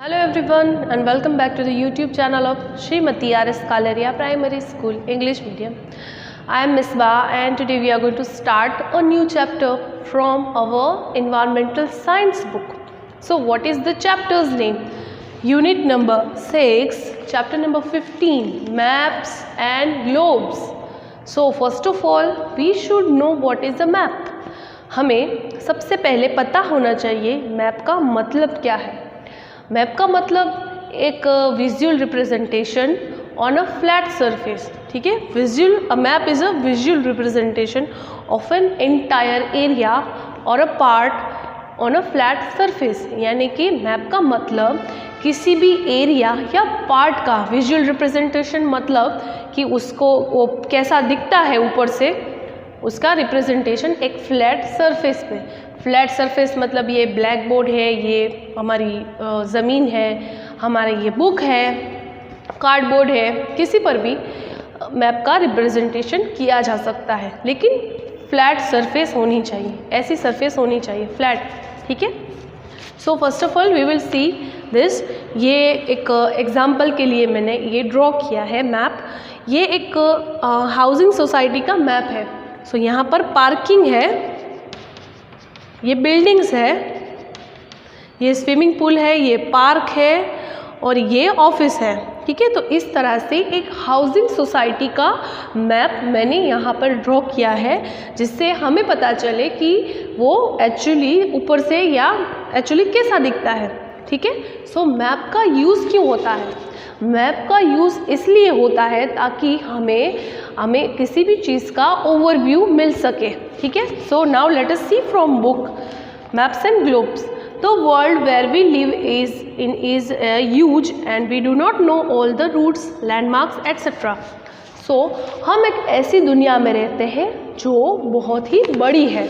Hello everyone and welcome back to the YouTube channel of Srimati R.S. Kalaria Primary School English Medium. I am Misbah and today we are going to start a new chapter from our environmental science book. So what is the chapter's name? Unit number 6, chapter number 15, Maps and Globes. So first of all we should know what is a map. हमें सबसे पहले पता होना चाहिए map का मतलब क्या है. मैप का मतलब एक visual representation on a flat surface. ठीक है, visual map is a visual representation of an entire area or a part on a flat surface. यानी कि मैप का मतलब किसी भी एरिया या पार्ट का विजुअल रिप्रेजेंटेशन, मतलब कि उसको वो कैसा दिखता है ऊपर से, उसका रिप्रेजेंटेशन एक फ्लैट सरफेस पे. फ्लैट सरफेस मतलब ये ब्लैक बोर्ड है, ये हमारी ज़मीन है, हमारे ये बुक है, कार्डबोर्ड है, किसी पर भी मैप का रिप्रेजेंटेशन किया जा सकता है. लेकिन फ्लैट सरफेस होनी चाहिए, ऐसी सरफेस होनी चाहिए फ्लैट. ठीक है. So first of all we will see this. ये एक एग्जाम्पल के लिए मैंने ये ड्रॉ किया है मैप. ये एक हाउसिंग सोसाइटी का मैप है. सो यहाँ पर पार्किंग है, ये बिल्डिंग्स है, ये स्विमिंग पूल है, ये पार्क है और ये ऑफिस है. ठीक है. तो इस तरह से एक हाउसिंग सोसाइटी का मैप मैंने यहाँ पर ड्रॉ किया है, जिससे हमें पता चले कि वो एक्चुअली ऊपर से या एक्चुअली कैसा दिखता है. ठीक है. सो मैप का यूज़ क्यों होता है? मैप का यूज़ इसलिए होता है ताकि हमें किसी भी चीज़ का ओवरव्यू मिल सके. ठीक है. So now let us see from book maps and globes. The world where we live is huge and we do not know all the routes, landmarks, etc. So हम एक ऐसी दुनिया में रहते हैं जो बहुत ही बड़ी है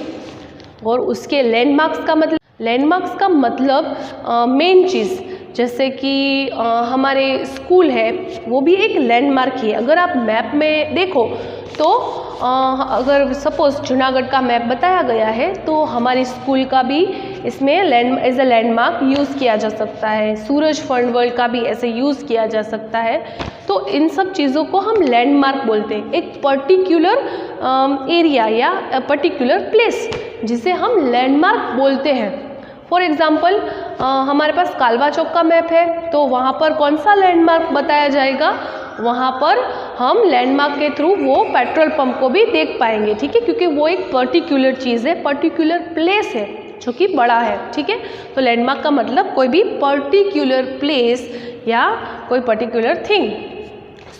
और उसके लैंडमार्क्स का मतलब मेन चीज़, जैसे कि हमारे स्कूल है, वो भी एक लैंडमार्क ही है. अगर आप मैप में देखो तो अगर सपोज जूनागढ़ का मैप बताया गया है तो हमारी स्कूल का भी इसमें एज अ लैंडमार्क यूज़ किया जा सकता है. सूरज फंड वर्ल्ड का भी ऐसे यूज़ किया जा सकता है. तो इन सब चीज़ों को हम लैंडमार्क बोलते हैं. एक पर्टिकुलर एरिया या पर्टिकुलर प्लेस जिसे हम लैंडमार्क बोलते हैं. फॉर एग्ज़ाम्पल हमारे पास कालवा चौक का मैप है, तो वहाँ पर कौन सा लैंडमार्क बताया जाएगा? वहाँ पर हम लैंडमार्क के थ्रू वो पेट्रोल पंप को भी देख पाएंगे. ठीक है, क्योंकि वो एक पर्टिकुलर चीज़ है, पर्टिकुलर प्लेस है जो कि बड़ा है. ठीक है. तो लैंडमार्क का मतलब कोई भी पर्टिकुलर प्लेस या कोई पर्टिकुलर थिंग.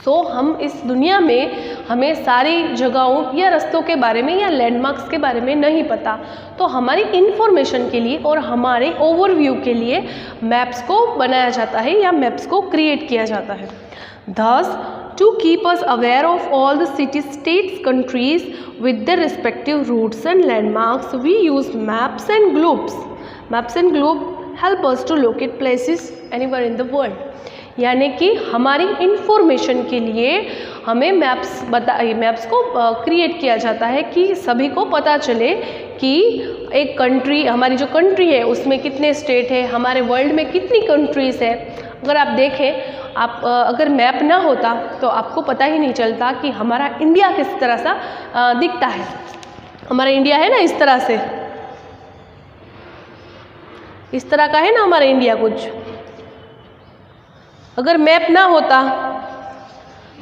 सो हम इस दुनिया में हमें सारी जगहों या रास्तों के बारे में या लैंडमार्क्स के बारे में नहीं पता, तो हमारी इन्फॉर्मेशन के लिए और हमारे ओवरव्यू के लिए मैप्स को बनाया जाता है या मैप्स को क्रिएट किया जाता है. Thus, to keep us aware of all the cities, states, countries with their respective routes and landmarks, we use maps and globes. Maps and globe help us to locate places anywhere in the world. यानी कि हमारी information के लिए हमें maps को create किया जाता है कि सभी को पता चले कि एक कंट्री, हमारी जो कंट्री है उसमें कितने स्टेट है, हमारे वर्ल्ड में कितनी कंट्रीज़ है. अगर आप देखें, आप अगर मैप ना होता तो आपको पता ही नहीं चलता कि हमारा इंडिया किस तरह सा दिखता है. हमारा इंडिया है ना इस तरह से, इस तरह का है ना हमारा इंडिया कुछ. अगर मैप ना होता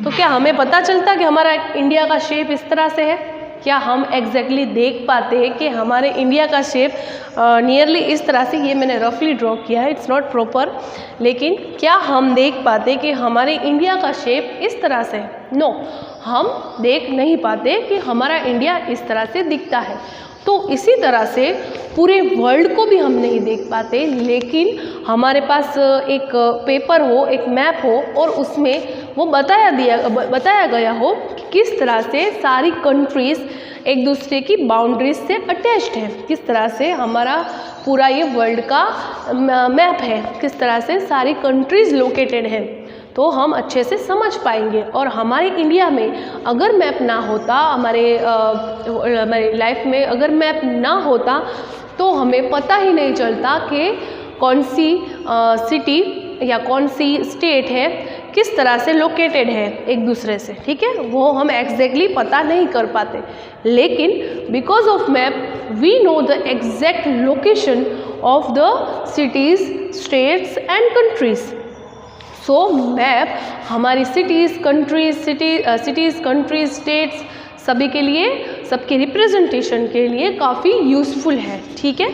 तो क्या हमें पता चलता कि हमारा इंडिया का शेप इस तरह से है? क्या हम एग्जैक्टली देख पाते कि हमारे इंडिया का शेप नियरली इस तरह से, ये मैंने रफली ड्रॉ किया है, इट्स नॉट प्रॉपर, लेकिन क्या हम देख पाते कि हमारे इंडिया का शेप इस तरह से? नो, हम देख नहीं पाते कि हमारा इंडिया इस तरह से दिखता है. तो इसी तरह से पूरे वर्ल्ड को भी हम नहीं देख पाते, लेकिन हमारे पास एक पेपर हो, एक मैप हो और उसमें वो बताया गया हो कि किस तरह से सारी कंट्रीज़ एक दूसरे की बाउंड्रीज से अटैच्ड है, किस तरह से हमारा पूरा ये वर्ल्ड का मैप है, किस तरह से सारी कंट्रीज़ लोकेटेड है. तो हम अच्छे से समझ पाएंगे. और हमारे इंडिया में अगर मैप ना होता, हमारे लाइफ में अगर मैप ना होता तो हमें पता ही नहीं चलता कि कौन सी सिटी या कौन सी स्टेट है किस तरह से लोकेटेड है एक दूसरे से, ठीक है, वो हम एग्जैक्टली पता नहीं कर पाते, लेकिन because of map we know the exact location of the cities, states and countries. So map हमारी सिटीज़, कंट्रीज, स्टेट्स सभी के लिए, सबके रिप्रेजेंटेशन के लिए काफ़ी यूज़फुल है, ठीक है।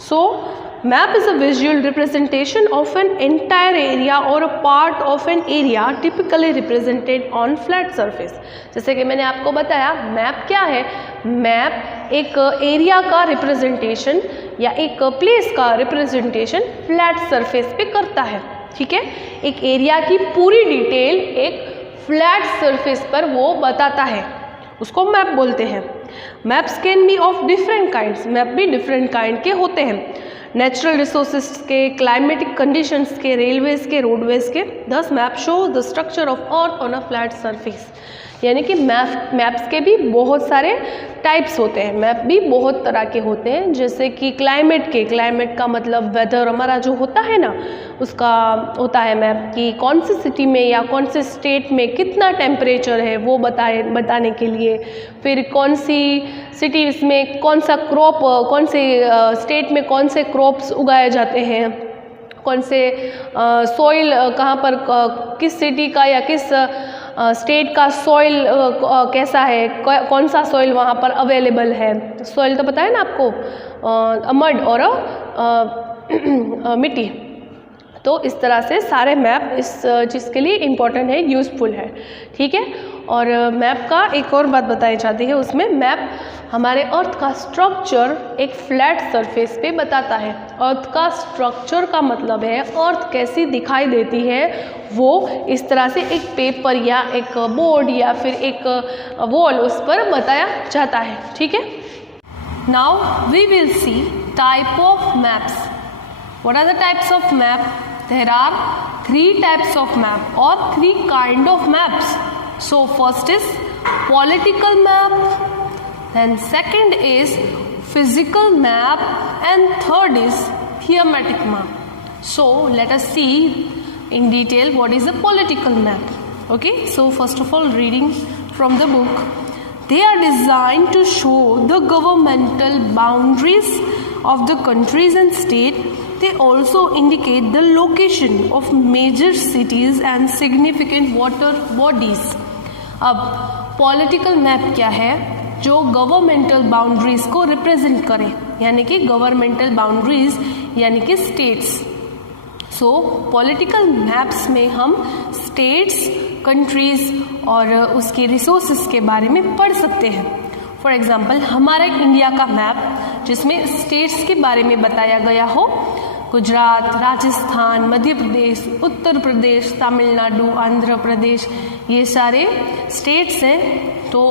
So map is a visual representation of an entire area or a part of an area typically represented on flat surface. जैसे कि मैंने आपको बताया मैप क्या है, मैप एक एरिया का रिप्रेजेंटेशन या एक प्लेस का रिप्रेजेंटेशन फ्लैट सरफेस पे करता है, ठीक है। एक एरिया की पूरी डिटेल एक फ्लैट सरफेस पर वो बताता है, उसको मैप बोलते हैं। Maps can be of different kinds, map भी डिफरेंट काइंड के होते हैं, नेचुरल रिसोर्सेज के, क्लाइमेटिक कंडीशंस के, रेलवेज के, रोडवेज के। दस map show the structure of earth on a flat surface. यानी कि मैप्स के भी बहुत सारे टाइप्स होते हैं, मैप भी बहुत तरह के होते हैं, जैसे कि क्लाइमेट का मतलब वेदर हमारा जो होता है ना, उसका होता है मैप कि कौन सी सिटी में या कौन से स्टेट में कितना टेम्परेचर है वो बताने के लिए। फिर कौन सी सिटीज़ में कौन सा क्रॉप, कौन से स्टेट में कौन से क्रॉप्स उगाए जाते हैं, कौन से सॉइल कहाँ पर किस सिटी का या किस स्टेट का सॉइल कैसा है, कौन सा सॉइल वहाँ पर अवेलेबल है। सॉइल तो पता है ना आपको, मड और मिट्टी। तो इस तरह से सारे मैप इस चीज़ के लिए इम्पोर्टेंट है, यूज़फुल है, ठीक है। और मैप का एक और बात बताई जाती है, उसमें मैप हमारे अर्थ का स्ट्रक्चर एक फ्लैट सरफेस पे बताता है। अर्थ का स्ट्रक्चर का मतलब है अर्थ कैसी दिखाई देती है, वो इस तरह से एक पेपर या एक बोर्ड या फिर एक वॉल उस पर बताया जाता है, ठीक है। Now we will see type of maps. What are the types of map? There are 3 types of map or 3 kind of maps. So first is political map, then second is physical map, and third is thematic map. So let us see in detail what is a political map. Okay, so first of all, reading from the book. They are designed to show the governmental boundaries of the countries and state. They also indicate the location of major cities and significant water bodies. अब political map क्या है, जो governmental boundaries को represent करे, यानी कि governmental boundaries यानी कि स्टेट्स। सो पॉलिटिकल मैप्स में हम स्टेट्स, कंट्रीज और उसके रिसोर्सेज के बारे में पढ़ सकते हैं। फॉर एग्जाम्पल हमारा इंडिया का मैप जिसमें स्टेट्स के बारे में बताया गया हो, गुजरात, राजस्थान, मध्य प्रदेश, उत्तर प्रदेश, तमिलनाडु, आंध्र प्रदेश, ये सारे स्टेट्स हैं, तो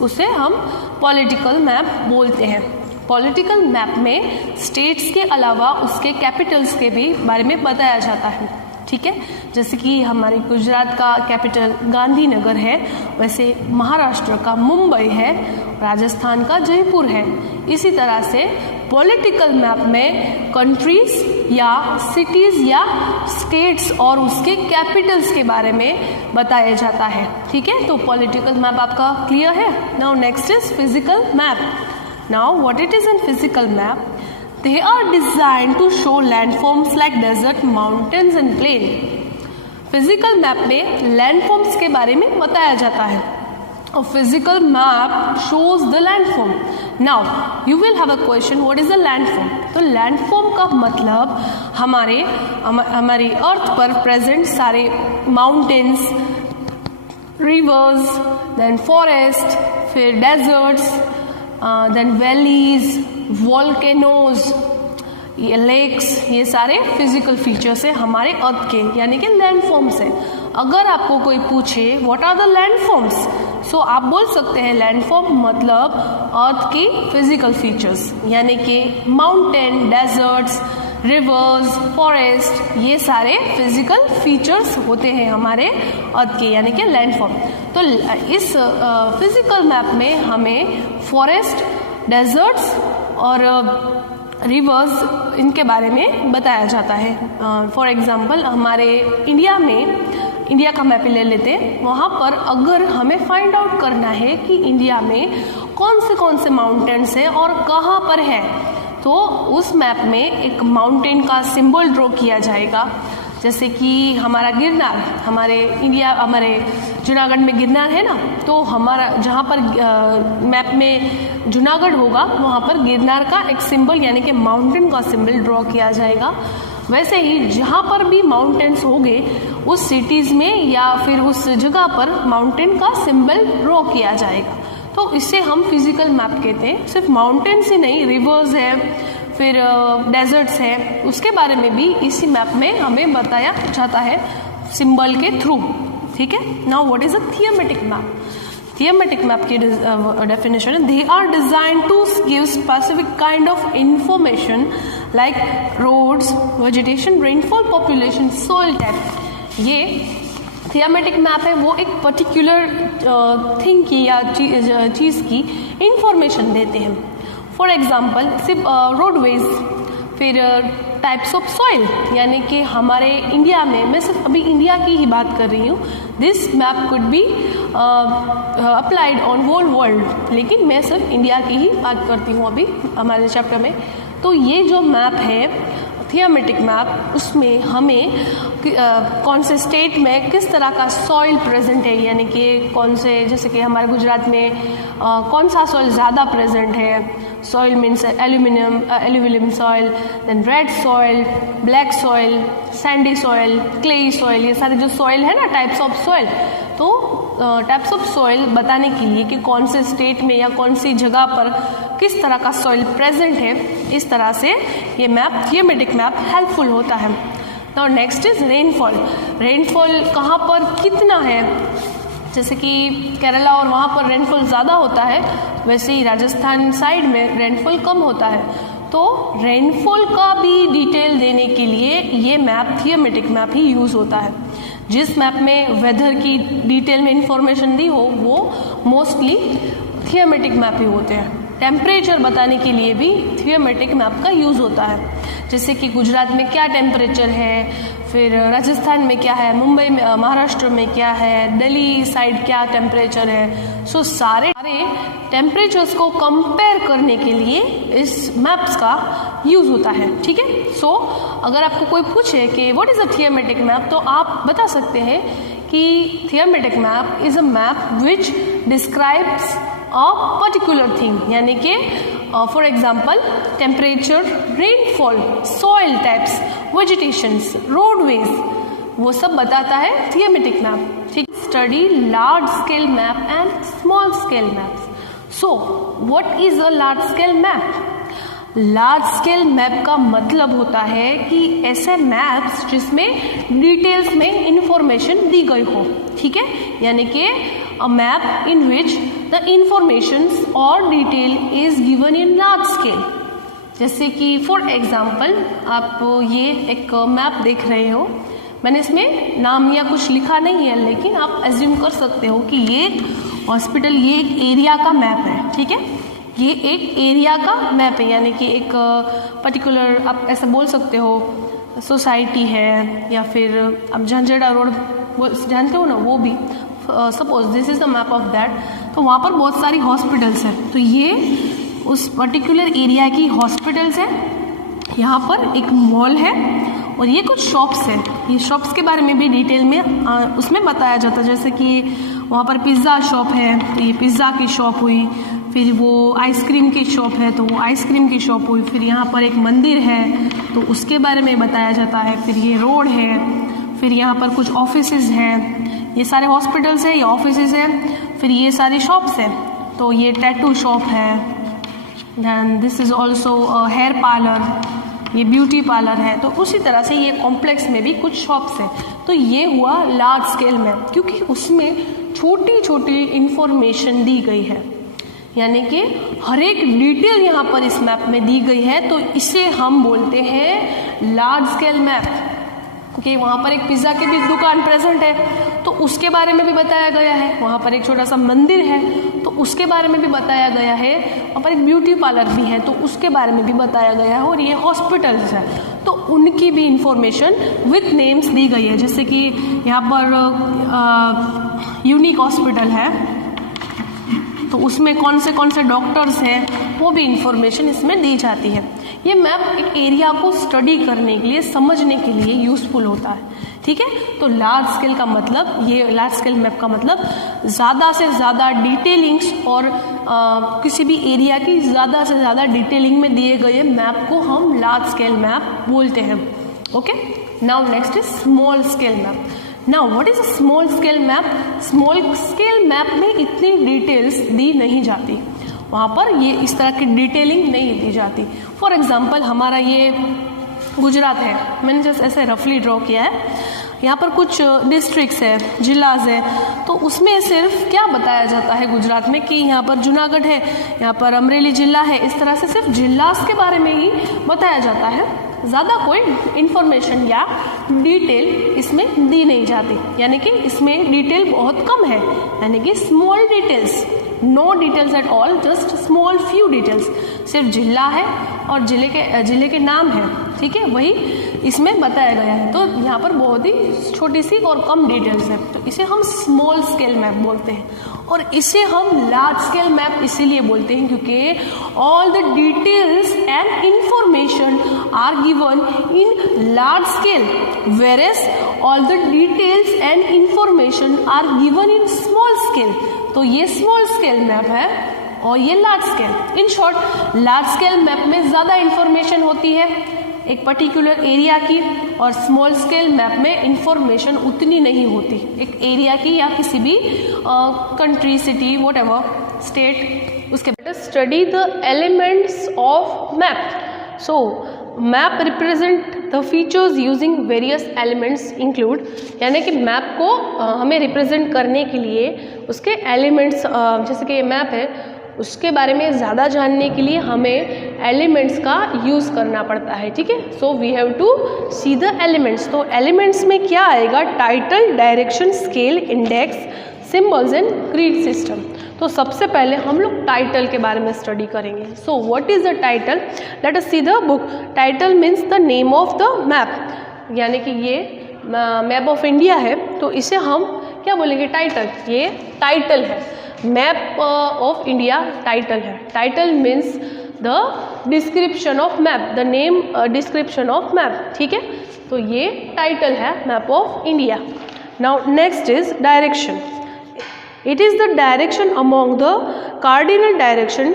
उसे हम पॉलिटिकल मैप बोलते हैं। पॉलिटिकल मैप में स्टेट्स के अलावा उसके कैपिटल्स के भी बारे में बताया जाता है, ठीक है। जैसे कि हमारे गुजरात का कैपिटल गांधीनगर है, वैसे महाराष्ट्र का मुंबई है, राजस्थान का जयपुर है। इसी तरह से पॉलिटिकल मैप में कंट्रीज या सिटीज़ या स्टेट्स और उसके कैपिटल्स के बारे में बताया जाता है, ठीक है। तो पॉलिटिकल मैप आपका क्लियर है। Now next is physical map. Now what it is in physical map? They are designed to show landforms like desert, mountains and plain. Physical map में लैंडफॉर्म्स के बारे में बताया जाता है। A physical map shows the landform. Now you will have a question, what is a landform? तो landform का मतलब हमारी अर्थ पर प्रेजेंट सारे माउंटेन्स, रिवर्स, देन फॉरेस्ट, फिर डेजर्ट्स, देन वैलीज, वॉल्केनोज, ये लेक्स, ये सारे फिजिकल फीचर्स हैं हमारे अर्थ के, यानी कि लैंडफॉर्म्स हैं। अगर आपको कोई पूछे व्हाट आर द लैंडफॉर्म्स, सो आप बोल सकते हैं लैंडफॉर्म मतलब अर्थ की फिजिकल फीचर्स, यानी कि माउंटेन, डेजर्ट्स, रिवर्स, फॉरेस्ट, ये सारे फिजिकल फीचर्स होते हैं हमारे अर्थ के, यानी कि लैंडफॉर्म। तो इस फिजिकल मैप में हमें फॉरेस्ट, डेजर्ट्स और रिवर्स इनके बारे में बताया जाता है। फॉर एग्जांपल हमारे इंडिया में, इंडिया का मैप ले लेते हैं, वहाँ पर अगर हमें फाइंड आउट करना है कि इंडिया में कौन से माउंटेन्स हैं और कहाँ पर है, तो उस मैप में एक माउंटेन का सिंबल ड्रॉ किया जाएगा। जैसे कि हमारा गिरनार, हमारे जूनागढ़ में गिरनार है ना, तो हमारा जहाँ पर मैप में जूनागढ़ होगा वहाँ पर गिरनार का एक सिंबल यानी कि माउंटेन का सिंबल ड्रॉ किया जाएगा। वैसे ही जहाँ पर भी माउंटेन्स होंगे उस सिटीज़ में या फिर उस जगह पर माउंटेन का सिंबल ड्रॉ किया जाएगा। तो इससे हम फिजिकल मैप कहते हैं। सिर्फ माउंटेन्स ही नहीं, रिवर्स है, फिर डेजर्ट्स है, उसके बारे में भी इसी मैप में हमें बताया जाता है सिंबल के थ्रू। ठीक है। Now what is a thematic map? Thematic map की डेफिनेशन है, they are design to give specific kind of information like roads, vegetation, rainfall, population, soil type. ये थियोमेटिक मैप है, वो एक पर्टिकुलर थिंग की या चीज़ की इंफॉर्मेशन देते हैं। फॉर एग्जाम्पल सिर्फ रोडवेज, फिर टाइप्स ऑफ सॉइल, यानी कि हमारे इंडिया में, मैं सिर्फ अभी इंडिया की ही बात कर रही हूँ, this map could be applied on whole world, लेकिन मैं सिर्फ इंडिया की ही बात करती हूँ अभी हमारे चैप्टर में। तो ये जो मैप है थियोमेटिक मैप, उसमें हमें कौन से स्टेट में किस तरह का सॉइल प्रेजेंट है, यानी कि कौन से, जैसे कि हमारे गुजरात में कौन सा सॉइल ज़्यादा प्रेजेंट है। Soil means aluminium soil, then red soil, black soil, sandy soil, clayey soil, ये सारे जो सॉइल है ना, टाइप्स ऑफ सॉइल। तो टाइप्स ऑफ सॉइल बताने के लिए कि कौन से स्टेट में या कौन सी जगह पर किस तरह का सॉइल प्रेजेंट है, इस तरह से ये मैप, थियोमेटिक मैप हेल्पफुल होता है। Now next is rainfall. Rainfall कहाँ पर कितना है, जैसे कि केरला और वहाँ पर रेनफॉल ज़्यादा होता है, वैसे ही राजस्थान साइड में रेनफॉल कम होता है। तो रेनफॉल का भी डिटेल देने के लिए ये मैप, थियोमेटिक मैप ही यूज़ होता है। जिस मैप में वेदर की डिटेल में इंफॉर्मेशन दी हो वो मोस्टली थियोमेटिक मैप ही होते हैं। टेम्परेचर बताने के लिए भी थियोमेटिक मैप का यूज़ होता है, जैसे कि गुजरात में क्या टेम्परेचर है, फिर राजस्थान में क्या है, मुंबई में, महाराष्ट्र में क्या है, दिल्ली साइड क्या टेम्परेचर है। सो सारे टेम्परेचर्स को कंपेयर करने के लिए इस मैप्स का यूज़ होता है। ठीक है। सो अगर आपको कोई पूछे कि what is a thematic map, तो आप बता सकते हैं कि thematic map is a map which describes a particular thing, यानी कि for example temperature, rainfall, soil types, vegetations, roadways, वो सब बताता है थियोमेटिक मैप। ठीक। Study large scale map and small scale maps. So what is a large scale map? Large scale map का मतलब होता है कि ऐसे मैप्स जिसमें डिटेल्स में इंफॉर्मेशन दी गई हो। ठीक है। यानी कि a map in which the informations or detail is given in large scale. जैसे कि फॉर एग्जाम्पल आप ये एक मैप देख रहे हो, मैंने इसमें नाम या कुछ लिखा नहीं है, लेकिन आप एज्यूम कर सकते हो कि ये हॉस्पिटल, ये एक एरिया का मैप है। ठीक है। ये एक एरिया का मैप है, यानी कि एक पर्टिकुलर, आप ऐसा बोल सकते हो, सोसाइटी है, या फिर आप झंझेड़ा रोड जानते हो ना, वो भी, suppose this is the map of that. तो वहाँ पर बहुत सारी हॉस्पिटल्स हैं, तो ये उस पर्टिकुलर एरिया की हॉस्पिटल्स है। यहाँ पर एक मॉल है और ये कुछ शॉप्स है। ये शॉप्स के बारे में भी डिटेल में उसमें बताया जाता है, जैसे कि वहाँ पर पिज़्ज़ा शॉप है तो ये पिज़्ज़ा की शॉप हुई, फिर वो आइसक्रीम की शॉप है तो वो आइसक्रीम की शॉप हुई, फिर यहाँ पर एक मंदिर है तो उसके बारे में बताया जाता है, फिर ये रोड है, फिर यहाँ पर कुछ ऑफिसेज हैं, ये सारे हॉस्पिटल्स हैं, ये ऑफिसेज हैं, फिर ये सारी शॉप्स हैं, तो ये टैटू शॉप है, then this is also hair parlour, ये ब्यूटी पार्लर है। तो उसी तरह से ये कॉम्प्लेक्स में भी कुछ शॉप्स हैं। तो ये हुआ लार्ज स्केल मैप, क्योंकि उसमें छोटी छोटी इंफॉर्मेशन दी गई है, यानी कि हर एक डिटेल यहाँ पर इस मैप में दी गई है, तो इसे हम बोलते हैं लार्ज स्केल मैप। क्योंकि वहाँ पर एक पिज़्ज़ा की भी दुकान प्रेजेंट है तो उसके बारे में भी बताया गया है, वहाँ पर एक छोटा सा मंदिर है तो उसके बारे में भी बताया गया है। वहाँ पर एक ब्यूटी पार्लर भी है तो उसके बारे में भी बताया गया है। और ये हॉस्पिटल्स है तो उनकी भी इंफॉर्मेशन विथ नेम्स दी गई है। जैसे कि यहाँ पर यूनिक हॉस्पिटल है तो उसमें कौन से डॉक्टर्स हैं वो भी इंफॉर्मेशन इसमें दी जाती है। ये मैप एक एरिया को स्टडी करने के लिए, समझने के लिए यूज़फुल होता है। ठीक है, तो लार्ज स्केल का मतलब, ये लार्ज स्केल मैप का मतलब ज़्यादा से ज़्यादा डिटेलिंग्स और किसी भी एरिया की ज़्यादा से ज़्यादा डिटेलिंग में दिए गए मैप को हम लार्ज स्केल मैप बोलते हैं। Okay, now next is small scale map. Now what is a small scale map? Small scale map में इतनी डिटेल्स दी नहीं जाती, वहाँ पर ये इस तरह की डिटेलिंग नहीं दी जाती। फॉर एग्जांपल हमारा ये गुजरात है, मैंने जस्ट ऐसे रफली ड्रॉ किया है। यहाँ पर कुछ डिस्ट्रिक्ट्स है, जिलाज है, तो उसमें सिर्फ क्या बताया जाता है गुजरात में कि यहाँ पर जूनागढ़ है, यहाँ पर अमरेली जिला है। इस तरह से सिर्फ जिलास के बारे में ही बताया जाता है, ज़्यादा कोई इन्फॉर्मेशन या डिटेल इसमें दी नहीं जाती, यानी कि इसमें डिटेल बहुत कम है, यानी कि small details, no details at all, just small few details. सिर्फ जिला है और जिले के नाम है, ठीक है, वही इसमें बताया गया है। तो यहाँ पर बहुत ही छोटी सी और कम डिटेल्स है, तो इसे हम स्मॉल स्केल मैप बोलते हैं। और इसे हम लार्ज स्केल मैप इसीलिए बोलते हैं क्योंकि all the details and information are given in large scale, whereas all the details and information are given in small scale. तो ये स्मॉल स्केल मैप है और ये large scale. In short, large scale map में ज़्यादा information होती है एक पर्टिकुलर एरिया की, और स्मॉल स्केल मैप में इंफॉर्मेशन उतनी नहीं होती एक एरिया की या किसी भी कंट्री, सिटी, व्हाटएवर, स्टेट। उसके बाद study the elements of map. So map represent the features using various elements include, यानी कि मैप को हमें रिप्रेजेंट करने के लिए उसके एलिमेंट्स, जैसे कि ये मैप है उसके बारे में ज़्यादा जानने के लिए हमें एलिमेंट्स का यूज़ करना पड़ता है। ठीक है, so we have to see the elements. तो एलिमेंट्स में क्या आएगा? Title, direction, scale, index, symbols and grid system. तो सबसे पहले हम लोग टाइटल के बारे में स्टडी करेंगे। सो what is the title? Late us see the book. Title means the name of the map, यानी कि ये मैप ऑफ इंडिया है तो इसे हम क्या बोलेंगे? टाइटल। ये टाइटल है, मैप ऑफ इंडिया टाइटल है। Title means the description of map, the name description of map. ठीक है, तो ये टाइटल है map of India. Now next is direction. It is the direction among the cardinal direction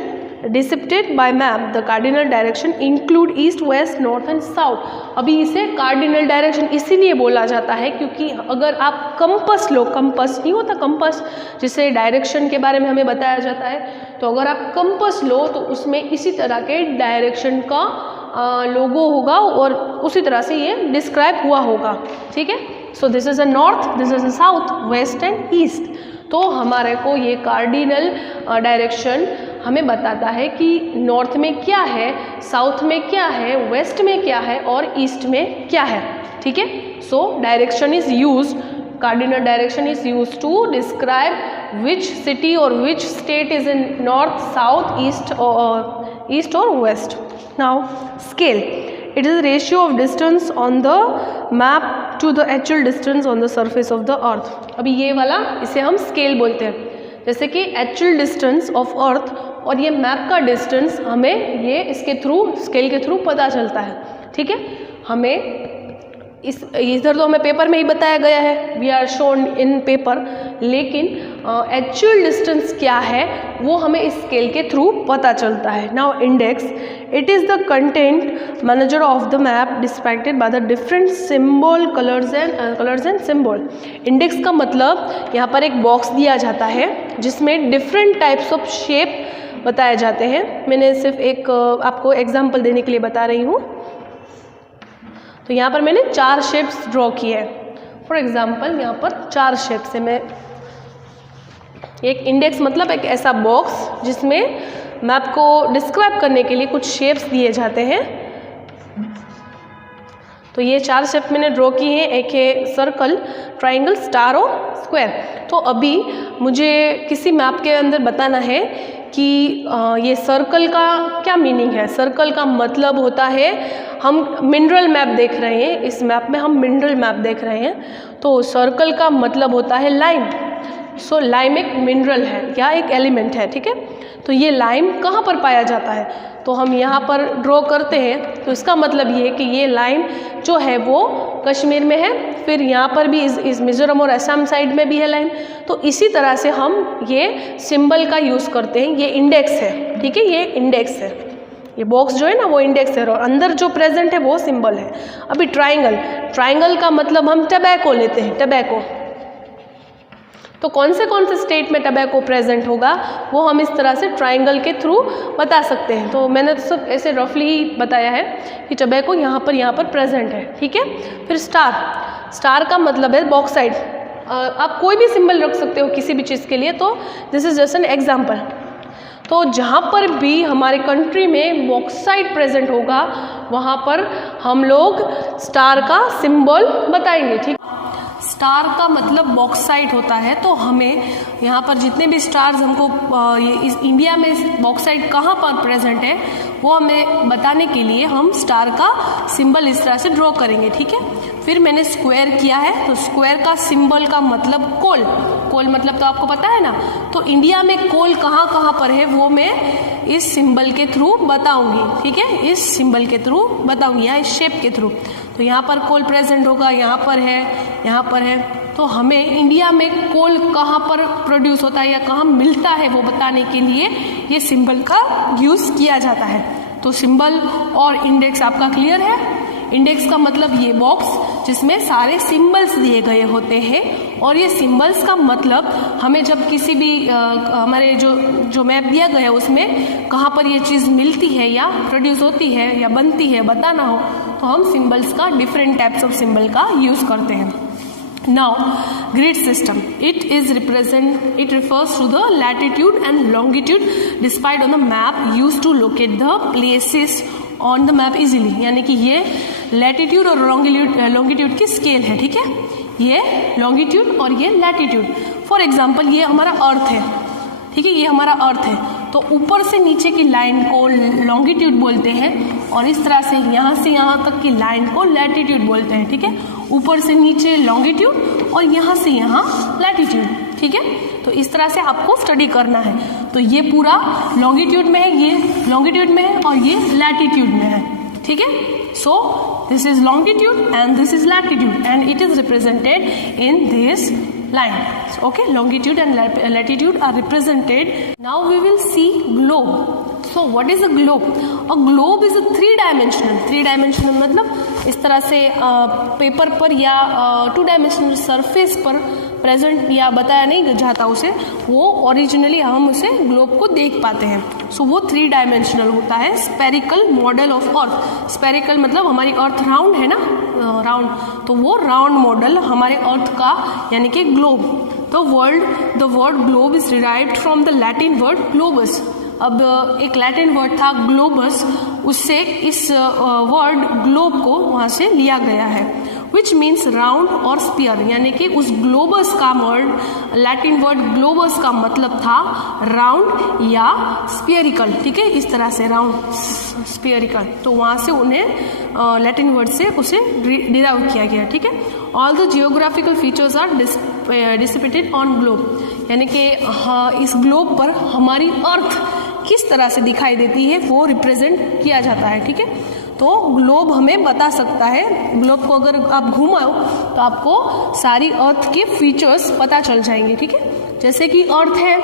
depicted by map. The cardinal direction include east, west, north and south. अभी इसे cardinal direction इसीलिए बोला जाता है क्योंकि अगर आप कंपस लो, कंपस नहीं होता कंपस जिसे डायरेक्शन के बारे में हमें बताया जाता है, तो अगर आप कंपस लो तो उसमें इसी तरह के डायरेक्शन का लोगो होगा और उसी तरह से ये डिस्क्राइब हुआ होगा। ठीक है, so this is a north, this is a south, west and east. तो हमारे को ये कार्डिनल डायरेक्शन हमें बताता है कि नॉर्थ में क्या है, साउथ में क्या है, वेस्ट में क्या है और ईस्ट में क्या है। ठीक है, so direction is used, cardinal direction is used to describe which city or which state is in north, south, east और west. Now scale, it is the ratio of distance on the map to the actual distance on the surface of the earth. अभी ये वाला इसे हम scale बोलते हैं, जैसे कि एक्चुअल डिस्टेंस ऑफ अर्थ और ये मैप का डिस्टेंस हमें ये इसके थ्रू, स्केल के थ्रू पता चलता है। ठीक है, हमें इधर तो हमें पेपर में ही बताया गया है, we are shown in paper, लेकिन एक्चुअल डिस्टेंस क्या है वो हमें इस स्केल के थ्रू पता चलता है। Now index, it is the content manager of the map described by the different symbol, colours and symbol. Index का मतलब यहाँ पर एक बॉक्स दिया जाता है जिसमें डिफरेंट टाइप्स ऑफ शेप बताए जाते हैं। मैंने सिर्फ एक आपको एग्जाम्पल देने के लिए बता रही हूँ। तो यहाँ पर मैंने 4 शेप्स ड्रॉ किए हैं। फॉर एग्जाम्पल यहाँ पर 4 शेप्स है। मैं एक इंडेक्स मतलब एक ऐसा बॉक्स जिसमें मैप को डिस्क्राइब करने के लिए कुछ शेप्स दिए जाते हैं। तो ये 4 शेप मैंने ड्रॉ की हैं, एक है सर्कल, ट्राइंगल, स्टार और स्क्वायर। तो अभी मुझे किसी मैप के अंदर बताना है कि ये सर्कल का क्या मीनिंग है। सर्कल का मतलब होता है, हम मिनरल मैप देख रहे हैं, इस मैप में हम मिनरल मैप देख रहे हैं, तो सर्कल का मतलब होता है लाइम। सो लाइम एक मिनरल है या एक एलिमेंट है, ठीक है। तो ये लाइम कहाँ पर पाया जाता है, तो हम यहाँ पर ड्रॉ करते हैं, तो इसका मतलब ये है कि ये लाइम जो है वो कश्मीर में है, फिर यहाँ पर भी इस मिजोरम और असम साइड में भी है लाइम। तो इसी तरह से हम ये सिंबल का यूज़ करते हैं। ये इंडेक्स है, ठीक है, ये इंडेक्स है, ये बॉक्स जो है ना वो इंडेक्स है और अंदर जो प्रेजेंट है वो सिंबल है। अभी ट्राइंगल, ट्राइंगल का मतलब हम टबैको लेते हैं, टबैको। तो कौन से स्टेट में टबैको प्रेजेंट होगा वो हम इस तरह से ट्राइंगल के थ्रू बता सकते हैं। तो मैंने तो सब ऐसे रफली बताया है कि टबैको यहाँ पर प्रेजेंट है, ठीक है। फिर स्टार, स्टार का मतलब है बॉक्साइट। आप कोई भी सिंबल रख सकते हो किसी भी चीज़ के लिए, तो this is just an example. तो जहाँ पर भी हमारे कंट्री में बॉक्साइट प्रेजेंट होगा वहाँ पर हम लोग स्टार का सिंबल बताएंगे, ठीक। स्टार का मतलब बॉक्साइट होता है, तो हमें यहाँ पर जितने भी स्टार्स हमको इस इंडिया में बॉक्साइट कहाँ पर प्रेजेंट है वो हमें बताने के लिए हम स्टार का सिंबल इस तरह से ड्रॉ करेंगे, ठीक है। फिर मैंने स्क्वायर किया है, तो स्क्वायर का सिंबल का मतलब कोल, कोल मतलब तो आपको पता है ना। तो इंडिया में कोल कहाँ पर है वो मैं इस सिंबल के थ्रू बताऊंगी, ठीक है, इस सिंबल के थ्रू बताऊंगी या इस शेप के थ्रू। तो यहाँ पर कोल प्रेजेंट होगा, यहाँ पर है, यहाँ पर है। तो हमें इंडिया में कोल कहाँ पर प्रोड्यूस होता है या कहाँ मिलता है वो बताने के लिए ये सिंबल का यूज़ किया जाता है। तो सिंबल और इंडेक्स आपका क्लियर है। इंडेक्स का मतलब ये बॉक्स जिसमें सारे सिंबल्स दिए गए होते हैं, और ये सिंबल्स का मतलब हमें जब किसी भी हमारे जो मैप दिया गया है उसमें कहाँ पर ये चीज़ मिलती है या प्रोड्यूस होती है या बनती है बताना हो, तो हम सिंबल्स का डिफरेंट टाइप्स ऑफ सिंबल का यूज़ करते हैं। Now, grid system. It refers to the latitude and longitude displayed on the map used to locate the places on the map easily. यानी कि ये latitude और longitude की scale है, ठीक है। ये longitude और ये latitude. For example, ये हमारा अर्थ है, ठीक है, ये हमारा अर्थ है। तो ऊपर से नीचे की लाइन को लॉन्गिट्यूड बोलते हैं और इस तरह से यहाँ तक की लाइन को लैटिट्यूड बोलते हैं, ठीक है। ऊपर से नीचे लॉन्गिट्यूड और यहाँ से यहाँ लैटिट्यूड, ठीक है। तो इस तरह से आपको स्टडी करना है। तो ये पूरा लॉन्गिट्यूड में है, ये लॉन्गिट्यूड में है और ये लैटिट्यूड में है, ठीक है। So this is longitude and this is latitude and it is represented in this lines. Okay, longitude and latitude are represented. Now we will see globe. So what is a globe? A globe is a three-dimensional मतलब इस तरह से paper पर या 2-dimensional surface पर present या बताया नहीं जाता उसे, वो ओरिजिनली हम उसे ग्लोब को देख पाते हैं। सो वो 3-dimensional होता है। Spherical model of earth, spherical मतलब हमारी अर्थ राउंड है ना, राउंड, तो वो राउंड मॉडल हमारे अर्थ का यानी कि globe. The word globe is derived from the Latin word globus. अब एक लैटिन वर्ड था ग्लोबस, उससे इस वर्ड ग्लोब को वहाँ से लिया गया है, विच मीन्स राउंड और स्पीयर। यानी कि उस ग्लोबस का वर्ड, लैटिन वर्ड ग्लोबस का मतलब था राउंड या स्पीयरिकल, ठीक है, इस तरह से राउंड स्पीयरिकल। तो वहाँ से उन्हें लैटिन वर्ड से उसे डिराइव किया गया, ठीक है। All the geographical features are dissipated on globe, यानी कि इस ग्लोब पर हमारी अर्थ किस तरह से दिखाई देती है वो रिप्रेजेंट किया जाता है, ठीक है। तो ग्लोब हमें बता सकता है, ग्लोब को अगर आप घुमाओ तो आपको सारी अर्थ के फीचर्स पता चल जाएंगे, ठीक है। जैसे कि अर्थ है,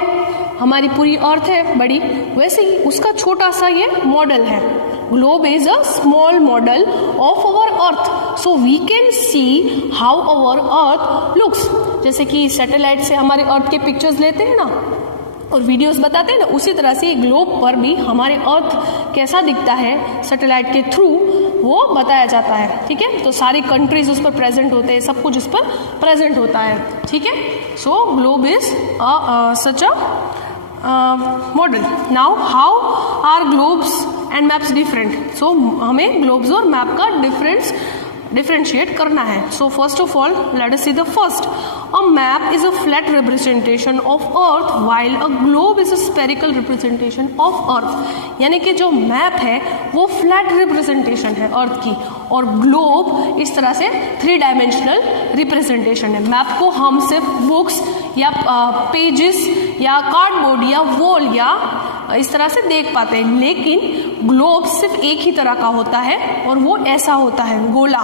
हमारी पूरी अर्थ है बड़ी, वैसे ही उसका छोटा सा ये मॉडल है। Globe is a small model of our earth, so we can see how our earth looks. जैसे कि सैटेलाइट से हमारे अर्थ के पिक्चर्स लेते हैं ना और वीडियोस बताते हैं ना, उसी तरह से ग्लोब पर भी हमारे अर्थ कैसा दिखता है सैटेलाइट के थ्रू वो बताया जाता है, ठीक है। तो सारी कंट्रीज उस पर प्रेजेंट होते हैं, सब कुछ उस पर प्रेजेंट होता है, ठीक है। So globe is such a model. Now how are globes and maps different. So हमें ग्लोब्स और मैप का डिफरेंस डिफ्रेंशिएट करना है. So first of all let us see the first. A map is a flat representation of earth while a globe is a spherical representation of earth. यानी कि जो map है वो flat representation है अर्थ की, और ग्लोब इस तरह से 3 डायमेंशनल रिप्रेजेंटेशन है. मैप को हम सिर्फ बुक्स या पेजेस या कार्डबोर्ड या वॉल या इस तरह से देख पाते हैं, लेकिन ग्लोब सिर्फ एक ही तरह का होता है और वो ऐसा होता है, गोला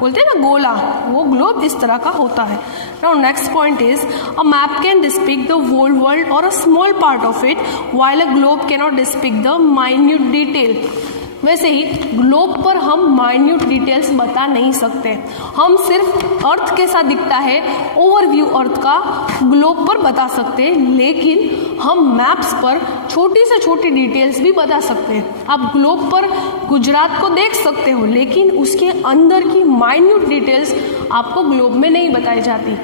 बोलते हैं ना, गोला, वो ग्लोब इस तरह का होता है. Now next point is a map can depict the whole world or a small part of it while a globe can not depict the minute detail. वैसे ही ग्लोब पर हम माइन्यूट डिटेल्स बता नहीं सकते, हम सिर्फ अर्थ कैसा दिखता है ओवरव्यू अर्थ का ग्लोब पर बता सकते हैं, लेकिन हम मैप्स पर छोटी से छोटी डिटेल्स भी बता सकते हैं. आप ग्लोब पर गुजरात को देख सकते हो, लेकिन उसके अंदर की माइन्यूट डिटेल्स आपको ग्लोब में नहीं बताई जाती,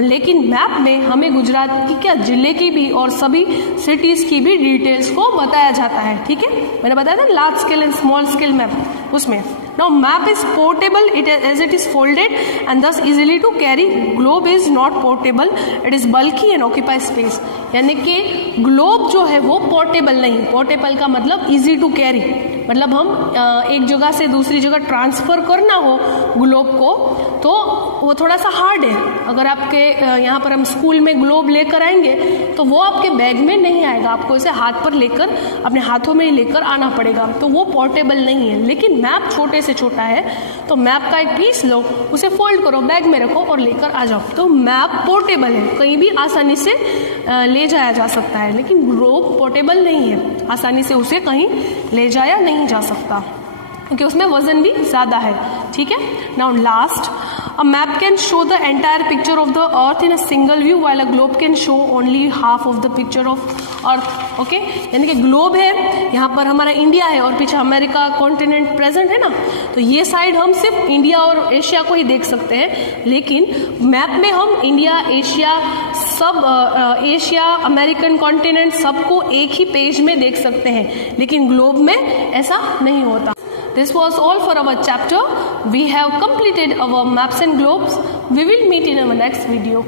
लेकिन मैप में हमें गुजरात की क्या जिले की भी और सभी सिटीज़ की भी डिटेल्स को बताया जाता है. ठीक है, मैंने बताया था large scale and small scale map, उसमें. Now map is portable as it is folded and thus easily to carry. Globe is not portable, it is bulky and occupies space. यानी कि ग्लोब जो है वो पोर्टेबल नहीं. Portable का मतलब easy to carry, मतलब हम एक जगह से दूसरी जगह ट्रांसफ़र करना हो ग्लोब को तो वो थोड़ा सा हार्ड है. अगर आपके यहाँ पर हम स्कूल में ग्लोब लेकर आएंगे तो वो आपके बैग में नहीं आएगा, आपको इसे हाथ पर लेकर अपने हाथों में ही लेकर आना पड़ेगा, तो वो पोर्टेबल नहीं है. लेकिन मैप छोटे से छोटा है, तो मैप का एक पीस लो, उसे फोल्ड करो, बैग में रखो और लेकर आ जाओ, तो मैप पोर्टेबल है, कहीं भी आसानी से ले जाया जा सकता है. लेकिन ग्लोब पोर्टेबल नहीं है, आसानी से उसे कहीं ले जाया नहीं जा सकता क्योंकि उसमें वजन भी ज़्यादा है. ठीक है. Now last, a map can show the entire picture of the earth in a single view while a globe can show only half of the picture of earth. Okay, यानी कि ग्लोब है, यहाँ पर हमारा इंडिया है और पीछे America continent present है ना, तो ये साइड हम सिर्फ इंडिया और एशिया को ही देख सकते हैं, लेकिन मैप में हम इंडिया, एशिया, सब एशिया, अमेरिकन कॉन्टिनेंट सबको एक ही पेज में देख सकते हैं, लेकिन ग्लोब में ऐसा नहीं होता. This was all for our chapter. We have completed our maps and globes. We will meet in our next video.